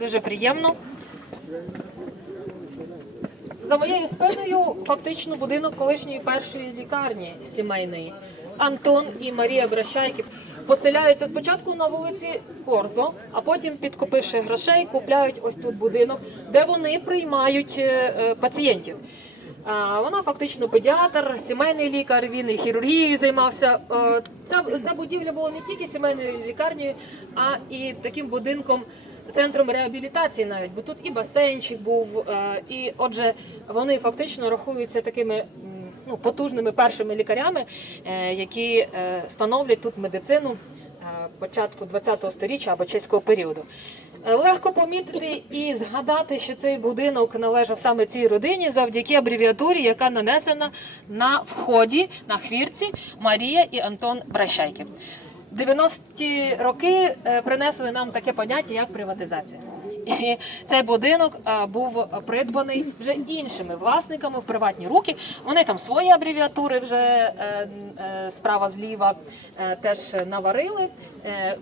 Дуже приємно. За моєю спиною фактично будинок колишньої першої лікарні сімейної. Антон і Марія Бращайків поселяються спочатку на вулиці Корзо, а потім, підкопивши грошей, купляють ось тут будинок, де вони приймають е, е, пацієнтів. Вона фактично педіатр, сімейний лікар, він і хірургією займався. Е, Ця, ця будівля була не тільки сімейною лікарнею, а і таким будинком, центром реабілітації навіть, бо тут і басейнчик був. е, І отже, вони фактично рахуються такими ну, потужними першими лікарями, е, які е, становлять тут медицину початку ХХ століття або чеського періоду. Легко помітити і згадати, що цей будинок належав саме цій родині завдяки абревіатурі, яка нанесена на вході на хвірці Марія і Антон Бращайки. 90-ті роки е, принесли нам таке поняття, як приватизація. І цей будинок е, був придбаний вже іншими власниками в приватні руки. Вони там свої абревіатури вже е, справа зліва теж наварили.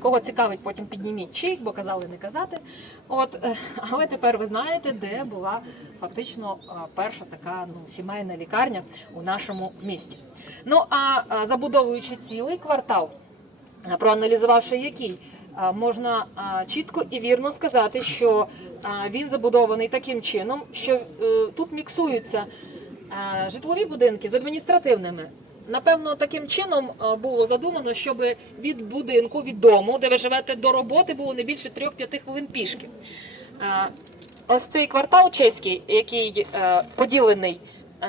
Кого цікавить, потім підніміть чик, бо казали не казати. От, але тепер ви знаєте, де була фактично перша така ну, сімейна лікарня у нашому місті. Ну а забудовуючи цілий квартал, проаналізувавши який, е, можна е, чітко і вірно сказати, що е, він забудований таким чином, що е, тут міксуються е, житлові будинки з адміністративними. Напевно, таким чином е, було задумано, щоб від будинку, від дому, де ви живете, до роботи було не більше 3-5 хвилин пішки. Е, Ось цей квартал чеський, який е, поділений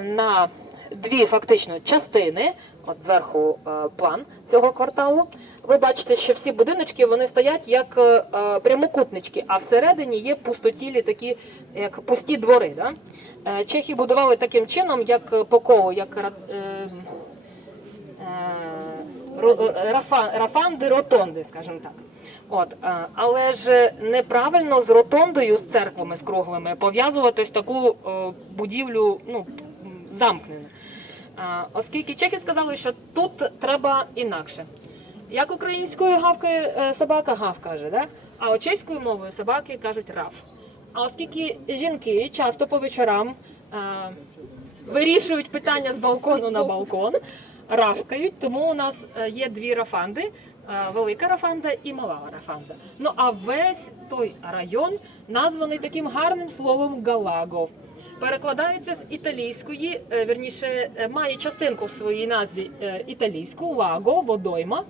на дві фактично частини. От зверху е, план цього кварталу. Ви бачите, що всі будиночки вони стоять як е, е, прямокутнички, а всередині є пустотілі такі, як пусті двори. Да? Е, Чехи будували таким чином, як по колу, як е, е, е, рафа- рафанди, ротонди, скажімо так. От, е, але ж неправильно з ротондою, з церквами, з круглими пов'язуватись таку будівлю ну, замкнену. Оскільки чехи сказали, що тут треба інакше. Як українською гавкає е, собака, гав каже, да? а чеською мовою собаки кажуть раф. А оскільки жінки часто по вечорам е, вирішують питання з балкону на балкон, равкають, тому у нас е, є дві рафанди. Велика рафанда і мала рафанда. Ну а весь той район названий таким гарним словом Галагов. Перекладається з італійської, вірніше, має частинку в своїй назві італійську лаго, водойма.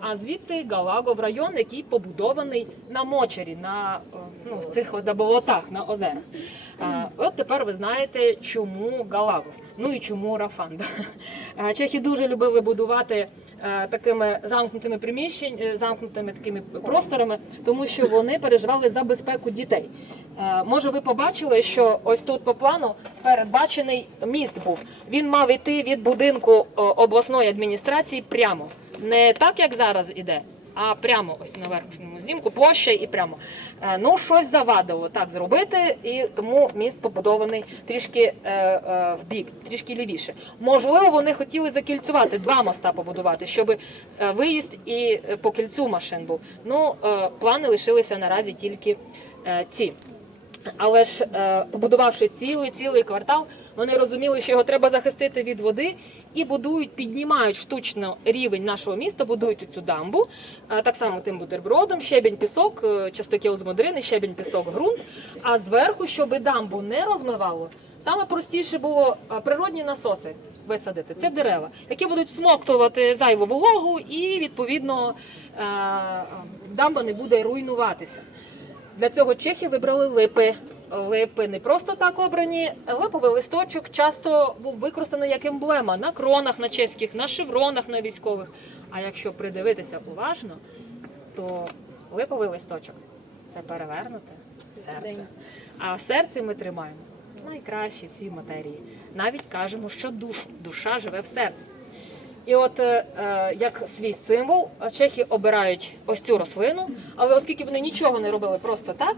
А, звідти Галагов район, який побудований на мочері, на е, ну, цих от болотах, на озерах. От тепер ви знаєте, чому Галагов, ну і чому Рафанда. Чехи дуже любили будувати е, такими замкнутими приміщеннями, замкнутими такими просторами, тому що вони переживали за безпеку дітей. Е, Може, ви побачили, що ось тут по плану передбачений міст був. Він мав йти від будинку обласної адміністрації прямо. Не так, як зараз іде, а прямо ось на верхньому знімку, площа і прямо. Е, Ну, щось завадило так зробити, і тому міст побудований трішки е, е, в бік, трішки лівіше. Можливо, вони хотіли закільцювати, два моста побудувати, щоб е, виїзд і е, по кільцю машин був. Ну, е, плани лишилися наразі тільки е, ці. Але ж побудувавши цілий цілий квартал, вони розуміли, що його треба захистити від води і будують, піднімають штучно рівень нашого міста, будують цю дамбу. е, Так само тим бутербродом, щебінь, пісок, е, частокіл з модрини, щебінь, пісок, ґрунт. А зверху, щоб дамбу не розмивало, саме простіше було е, природні насоси висадити. Це дерева, які будуть всмоктувати зайву вологу, і відповідно дамба не буде руйнуватися. Для цього чехи вибрали липи. Липи не просто так обрані. Липовий листочок часто був використаний як емблема на кронах на чеських, на шевронах на військових. А якщо придивитися уважно, то липовий листочок це перевернуте серце. А в серці ми тримаємо найкращі всі матерії. Навіть кажемо, що душ, душа живе в серці. І от е, як свій символ чехи обирають ось цю рослину, але оскільки вони нічого не робили просто так,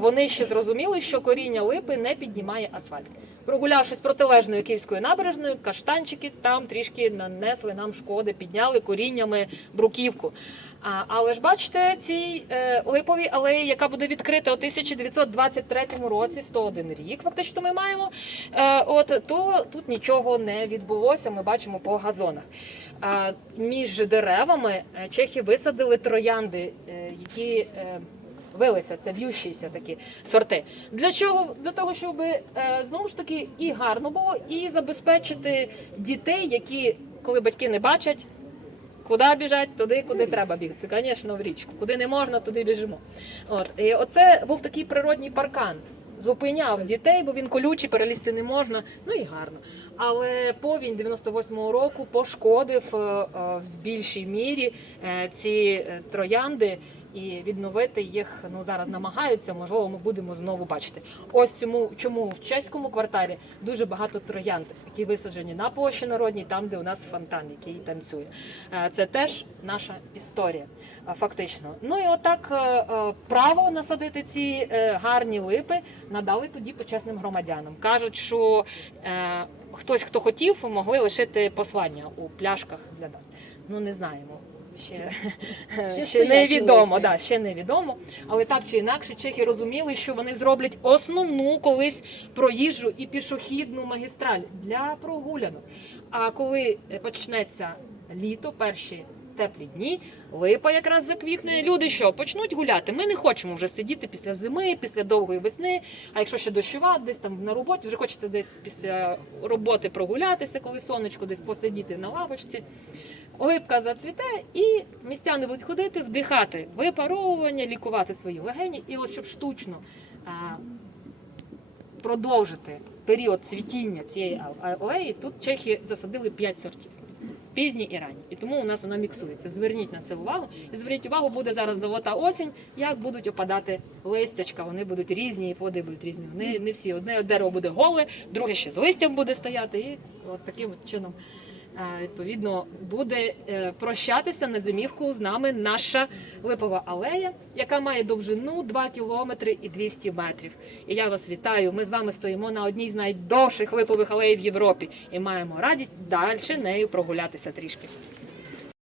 вони ще зрозуміли, що коріння липи не піднімає асфальт. Прогулявшись протилежною київською набережною, каштанчики там трішки нанесли нам шкоди, підняли коріннями бруківку. А, але ж бачите, цій е, липовій алеї, яка буде відкрита у 1923 році, 101 рік, фактично ми маємо. Е, от то тут нічого не відбулося. Ми бачимо по газонах. А, між деревами е, чехи висадили троянди, е, які е, вилися, це в'ющіся такі сорти. Для чого? Для того, щоб е, знову ж таки і гарно було, і забезпечити дітей, які, коли батьки не бачать, Куди біжать, туди, куди треба бігти. Звісно, в річку. Куди не можна, туди біжимо. От і оце був такий природній паркан. Зупиняв дітей, бо він колючий, перелізти не можна. Ну і гарно. Але повінь 98-го року пошкодив е, е, в більшій мірі ці троянди. І відновити їх ну зараз намагаються. Можливо, ми будемо знову бачити. Ось цьому чому в чеському кварталі дуже багато троянд, які висаджені на площі народній, там де у нас фонтан, який танцює. Е, Це теж наша історія, е, фактично. Ну і отак е, право насадити ці гарні липи надали тоді почесним громадянам. кажуть, що хтось, хто хотів, могли лишити послання у пляшках для нас. Ну не знаємо. Ще, ще, стоять невідомо, да, ще невідомо. Але так чи інакше, чехи розуміли, що вони зроблять основну колись проїжджу і пішохідну магістраль для прогулянок. А коли почнеться літо, перші теплі дні, липа якраз заквітне. Люди що почнуть гуляти? Ми не хочемо вже сидіти після зими, після довгої весни. А якщо ще дощова, десь там на роботі, вже хочеться десь після роботи прогулятися, коли сонечко, десь посидіти на лавочці. Липка зацвіте, і містяни будуть ходити, вдихати випаровування, лікувати свої легені. І от щоб штучно а, продовжити період цвітіння цієї ал- алеї, тут чехи засадили 5 сортів. Пізні і ранні. І тому у нас вона міксується. Зверніть на це увагу. І зверніть увагу, буде зараз золота осінь, як будуть опадати листячка. Вони будуть різні, і плоди будуть різні. Вони не всі. Одне дерево буде голе, друге ще з листям буде стояти. І от таким чином відповідно буде е, прощатися на зимівку з нами наша липова алея, яка має довжину 2 кілометри і 200 метрів. І я вас вітаю. Ми з вами стоїмо на одній з найдовших липових алей в Європі і маємо радість далі нею прогулятися трішки.